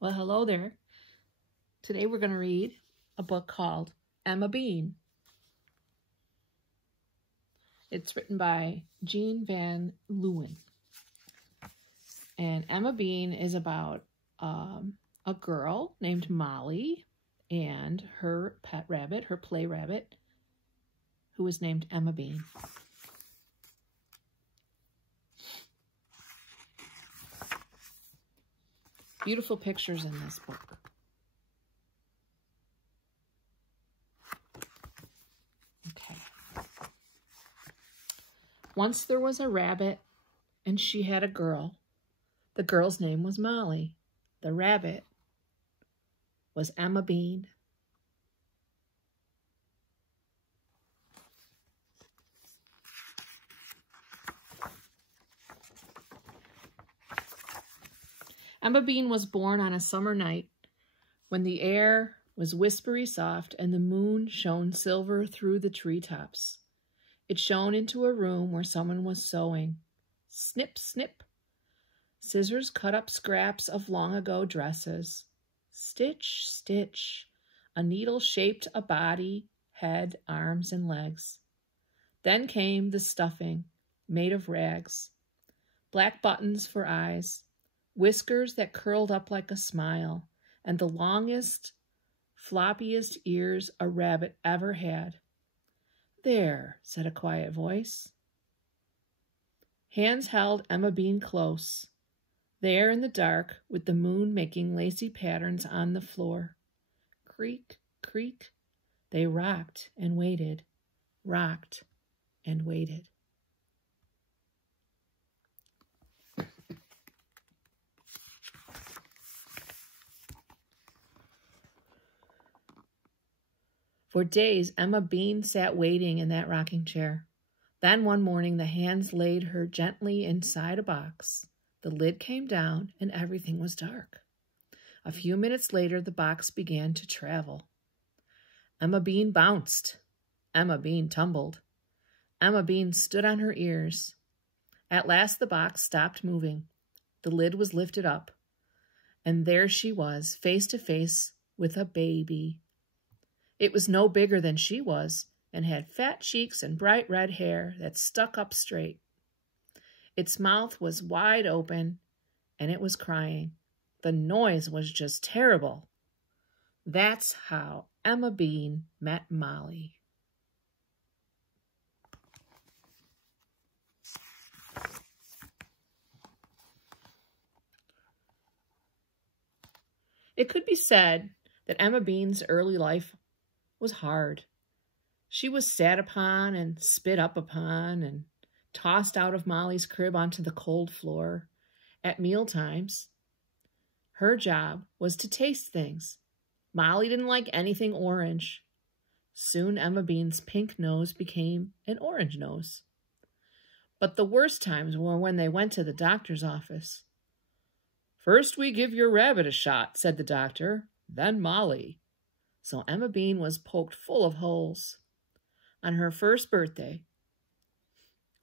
Well, hello there. Today we're going to read a book called Emma Bean. It's written by Jean Van Leeuwen. And Emma Bean is about a girl named Molly and her pet rabbit, her play rabbit, who is named Emma Bean. Beautiful pictures in this book. Okay. Once there was a rabbit, and she had a girl. The girl's name was Molly. The rabbit was Emma Bean. Emma Bean was born on a summer night when the air was whispery soft and the moon shone silver through the treetops. It shone into a room where someone was sewing. Snip, snip. Scissors cut up scraps of long-ago dresses. Stitch, stitch. A needle shaped a body, head, arms, and legs. Then came the stuffing, made of rags. Black buttons for eyes. Whiskers that curled up like a smile, and the longest, floppiest ears a rabbit ever had. "There," said a quiet voice. Hands held Emma Bean close, there in the dark, with the moon making lacy patterns on the floor. Creak, creak, they rocked and waited, rocked and waited. For days, Emma Bean sat waiting in that rocking chair. Then one morning, the hands laid her gently inside a box. The lid came down, and everything was dark. A few minutes later, the box began to travel. Emma Bean bounced. Emma Bean tumbled. Emma Bean stood on her ears. At last, the box stopped moving. The lid was lifted up, and there she was, face to face with a baby. It was no bigger than she was, and had fat cheeks and bright red hair that stuck up straight. Its mouth was wide open, and it was crying. The noise was just terrible. That's how Emma Bean met Molly. It could be said that Emma Bean's early life was hard. She was sat upon and spit up upon and tossed out of Molly's crib onto the cold floor at meal times. Her job was to taste things. Molly didn't like anything orange. Soon Emma Bean's pink nose became an orange nose. But the worst times were when they went to the doctor's office. "First we give your rabbit a shot," said the doctor, "then Molly." So Emma Bean was poked full of holes. On her first birthday,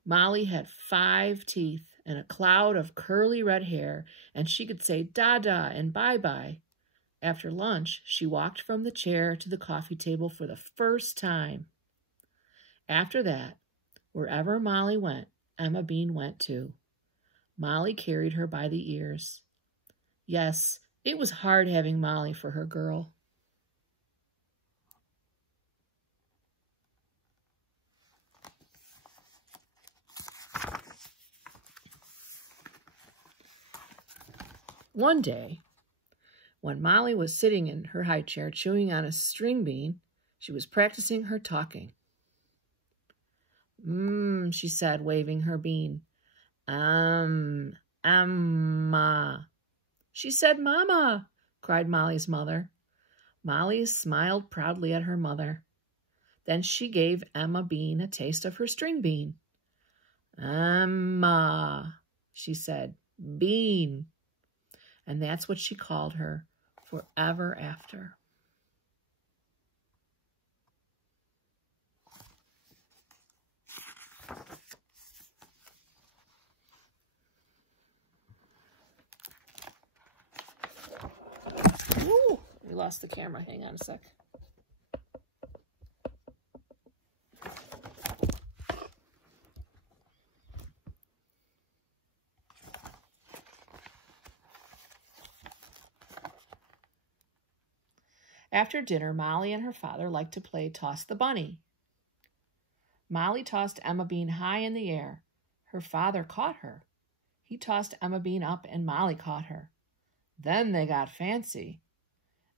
Molly had 5 teeth and a cloud of curly red hair, and she could say "da-da" and "bye-bye." After lunch, she walked from the chair to the coffee table for the first time. After that, wherever Molly went, Emma Bean went too. Molly carried her by the ears. Yes, it was hard having Molly for her girl. One day, when Molly was sitting in her high chair chewing on a string bean, she was practicing her talking. She said, waving her bean. Emma. She said, "Mama," cried Molly's mother. Molly smiled proudly at her mother. Then she gave Emma Bean a taste of her string bean. "Emma," she said, "Bean." And that's what she called her forever after. lost the camera. Hang on a sec. After dinner, Molly and her father liked to play Toss the Bunny. Molly tossed Emma Bean high in the air. Her father caught her. He tossed Emma Bean up and Molly caught her. Then they got fancy.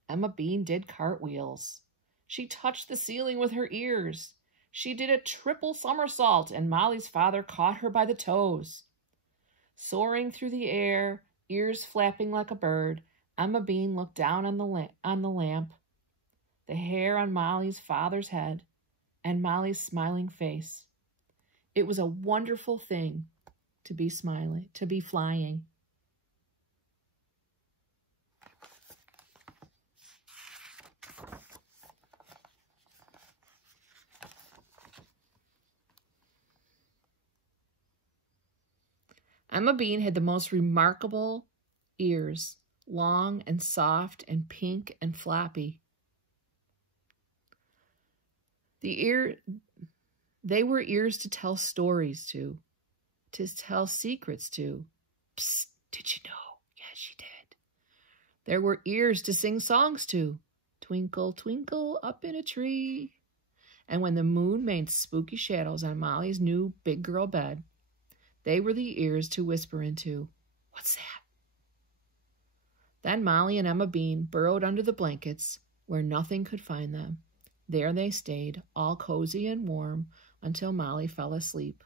Emma Bean did cartwheels. She touched the ceiling with her ears. She did a triple somersault and Molly's father caught her by the toes. Soaring through the air, ears flapping like a bird, Emma Bean looked down on the lamp, the hair on Molly's father's head, and Molly's smiling face. It was a wonderful thing to be smiling, to be flying. Emma Bean had the most remarkable ears, long and soft and pink and floppy. They were ears to tell stories to tell secrets to. Psst, did you know? Yes, she did. There were ears to sing songs to. Twinkle, twinkle, up in a tree. And when the moon made spooky shadows on Molly's new big girl bed, they were the ears to whisper into. What's that? Then Molly and Emma Bean burrowed under the blankets where nothing could find them. There they stayed, all cozy and warm, until Molly fell asleep.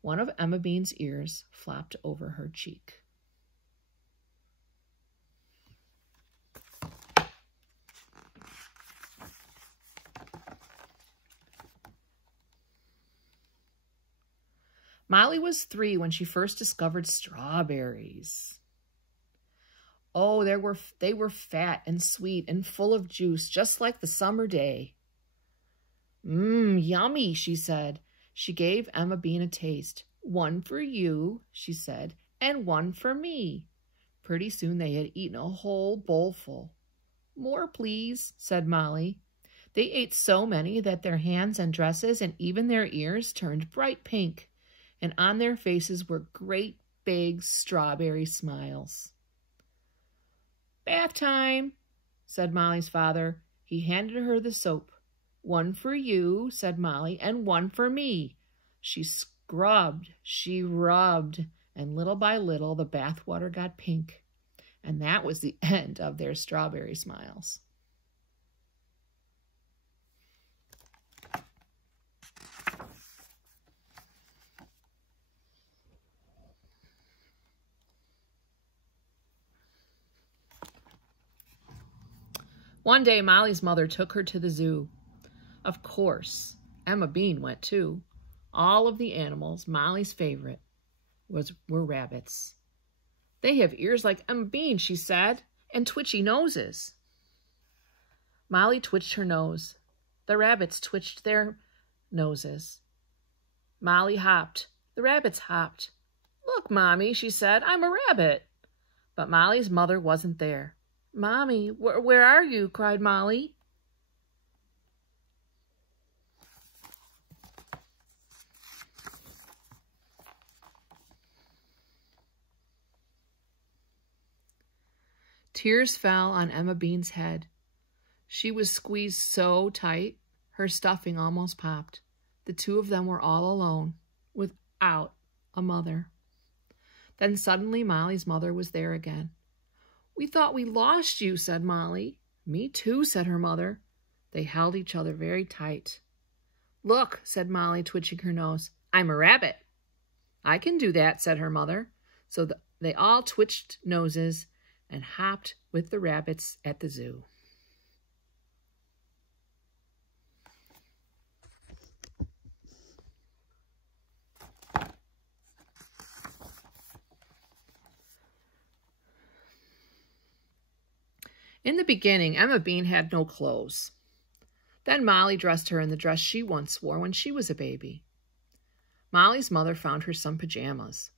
One of Emma Bean's ears flopped over her cheek. Molly was 3 when she first discovered strawberries. Oh, they were fat and sweet and full of juice, just like the summer day. Yummy, she said. She gave Emma Bean a taste. 1 for you, she said, and 1 for me. Pretty soon they had eaten a whole bowl full. More, please, said Molly. They ate so many that their hands and dresses and even their ears turned bright pink, and on their faces were great big strawberry smiles. Bath time, said Molly's father. He handed her the soap. 1 for you, said Molly, and 1 for me. She scrubbed, she rubbed, and little by little the bath water got pink. And that was the end of their strawberry smiles. One day, Molly's mother took her to the zoo. Of course, Emma Bean went too. All of the animals, Molly's favorite, were rabbits. They have ears like Emma Bean, she said, and twitchy noses. Molly twitched her nose. The rabbits twitched their noses. Molly hopped. The rabbits hopped. Look, Mommy, she said, I'm a rabbit. But Molly's mother wasn't there. Mommy, where are you? Cried Molly. Tears fell on Emma Bean's head. She was squeezed so tight, her stuffing almost popped. The 2 of them were all alone, without a mother. Then suddenly Molly's mother was there again. We thought we lost you, said Molly. Me too, said her mother. They held each other very tight. Look, said Molly, twitching her nose. I'm a rabbit. I can do that, said her mother. So they all twitched noses and hopped with the rabbits at the zoo. In the beginning, Emma Bean had no clothes. Then Molly dressed her in the dress she once wore when she was a baby. Molly's mother found her some pajamas.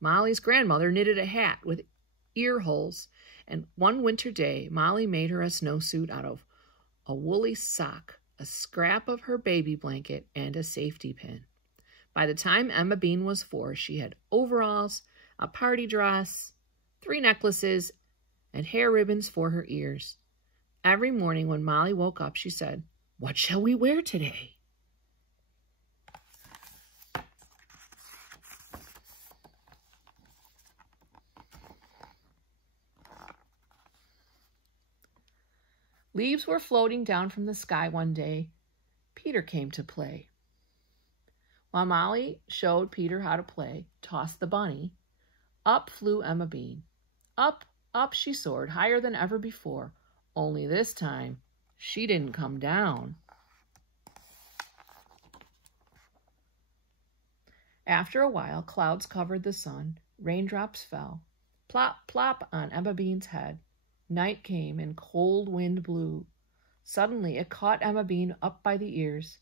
Molly's grandmother knitted a hat with ear holes, and one winter day, Molly made her a snowsuit out of a woolly sock, a scrap of her baby blanket, and a safety pin. By the time Emma Bean was 4, she had overalls, a party dress, 3 necklaces, and hair ribbons for her ears. Every morning when Molly woke up, she said, "What shall we wear today?" Leaves were floating down from the sky one day. Peter came to play. While Molly showed Peter how to play, toss the bunny, up flew Emma Bean. Up, up she soared, higher than ever before, only this time she didn't come down. After a while, clouds covered the sun, raindrops fell, plop, plop on Emma Bean's head. Night came and cold wind blew. Suddenly it caught Emma Bean up by the ears.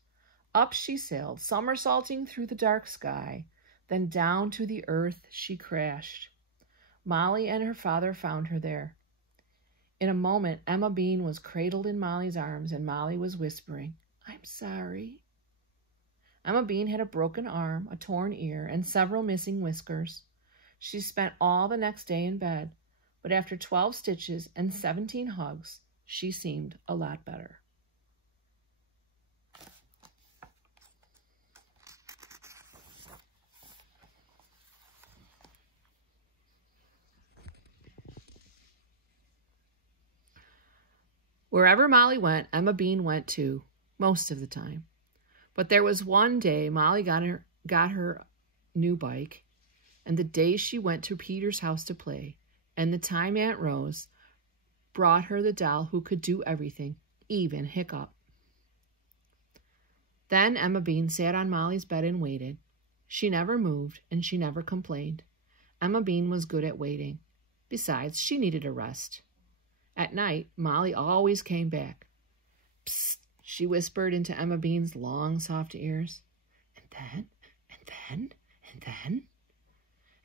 Up she sailed, somersaulting through the dark sky. Then down to the earth she crashed. Molly and her father found her there. In a moment, Emma Bean was cradled in Molly's arms, and Molly was whispering, "I'm sorry." Emma Bean had a broken arm, a torn ear, and several missing whiskers. She spent all the next day in bed, but after 12 stitches and 17 hugs, she seemed a lot better. Wherever Molly went, Emma Bean went too, most of the time. But there was one day Molly got her new bike, and the day she went to Peter's house to play, and the time Aunt Rose brought her the doll who could do everything, even hiccup. Then Emma Bean sat on Molly's bed and waited. She never moved, and she never complained. Emma Bean was good at waiting. Besides, she needed a rest. At night, Molly always came back. "Psst," she whispered into Emma Bean's long, soft ears. And then, and then, and then.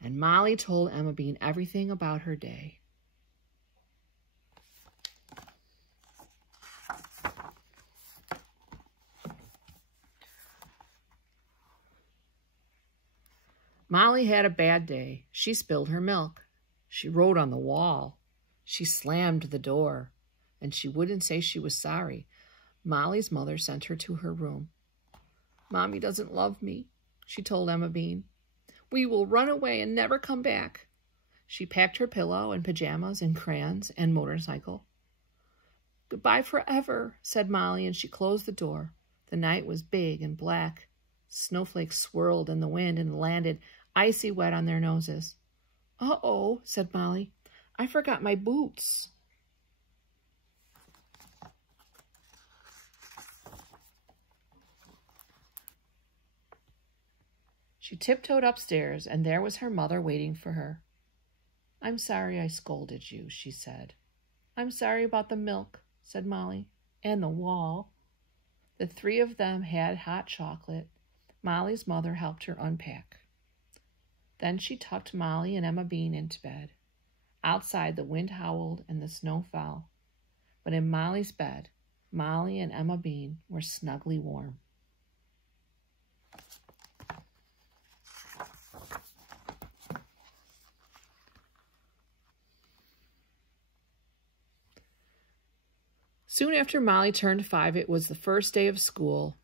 And Molly told Emma Bean everything about her day. Molly had a bad day. She spilled her milk. She wrote on the wall. She slammed the door. And she wouldn't say she was sorry. Molly's mother sent her to her room. "Mommy doesn't love me," she told Emma Bean. "We will run away and never come back." She packed her pillow and pajamas and crayons and motorcycle. "Goodbye forever," said Molly, and she closed the door. The night was big and black. Snowflakes swirled in the wind and landed icy wet on their noses. "Uh-oh," said Molly. "I forgot my boots." She tiptoed upstairs, and there was her mother waiting for her. "I'm sorry I scolded you," she said. "I'm sorry about the milk," said Molly, "and the wall." The 3 of them had hot chocolate. Molly's mother helped her unpack. Then she tucked Molly and Emma Bean into bed. Outside, the wind howled and the snow fell. But in Molly's bed, Molly and Emma Bean were snugly warm. Soon after Molly turned 5, it was the first day of school.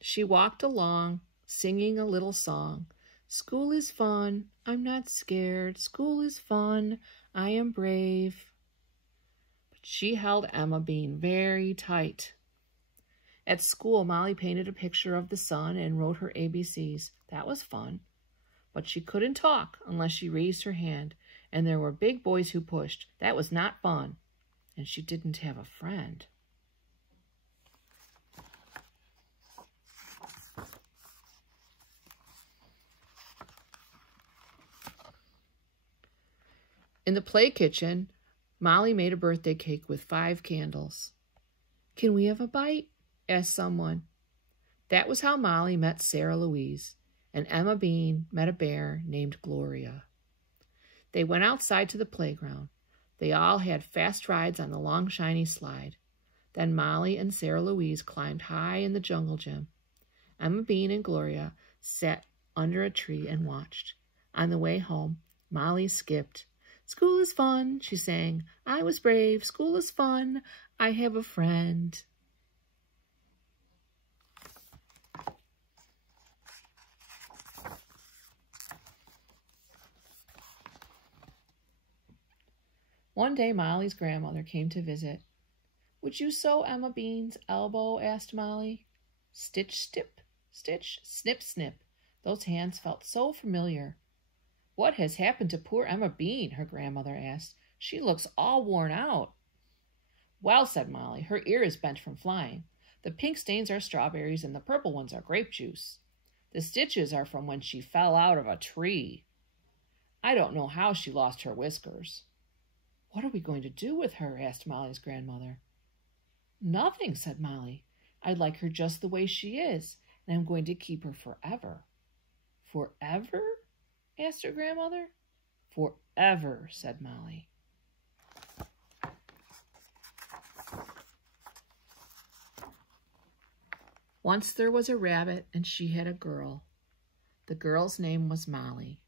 She walked along, singing a little song. "School is fun, I'm not scared. School is fun, I am brave." But she held Emma Bean very tight. At school, Molly painted a picture of the sun and wrote her ABCs. That was fun. But she couldn't talk unless she raised her hand, and there were big boys who pushed. That was not fun. And she didn't have a friend. In the play kitchen, Molly made a birthday cake with 5 candles. "Can we have a bite?" asked someone. That was how Molly met Sarah Louise, and Emma Bean met a bear named Gloria. They went outside to the playground. They all had fast rides on the long, shiny slide. Then Molly and Sarah Louise climbed high in the jungle gym. Emma Bean and Gloria sat under a tree and watched. On the way home, Molly skipped. "School is fun," she sang. "I was brave. School is fun. I have a friend." One day, Molly's grandmother came to visit. "Would you sew Emma Bean's elbow?" asked Molly. Stitch, stip, stitch, snip, snip. Those hands felt so familiar. "What has happened to poor Emma Bean?" her grandmother asked. "She looks all worn out." "Well," said Molly, "her ear is bent from flying. The pink stains are strawberries and the purple ones are grape juice. The stitches are from when she fell out of a tree. I don't know how she lost her whiskers." "What are we going to do with her?" asked Molly's grandmother. "Nothing," said Molly. "I like her just the way she is, and I'm going to keep her forever." "Forever?" asked her grandmother. "Forever," said Molly. Once there was a rabbit, and she had a girl. The girl's name was Molly,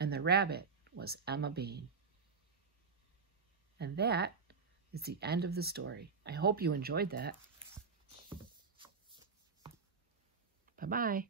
and the rabbit was Emma Bean. And that is the end of the story. I hope you enjoyed that. Bye-bye.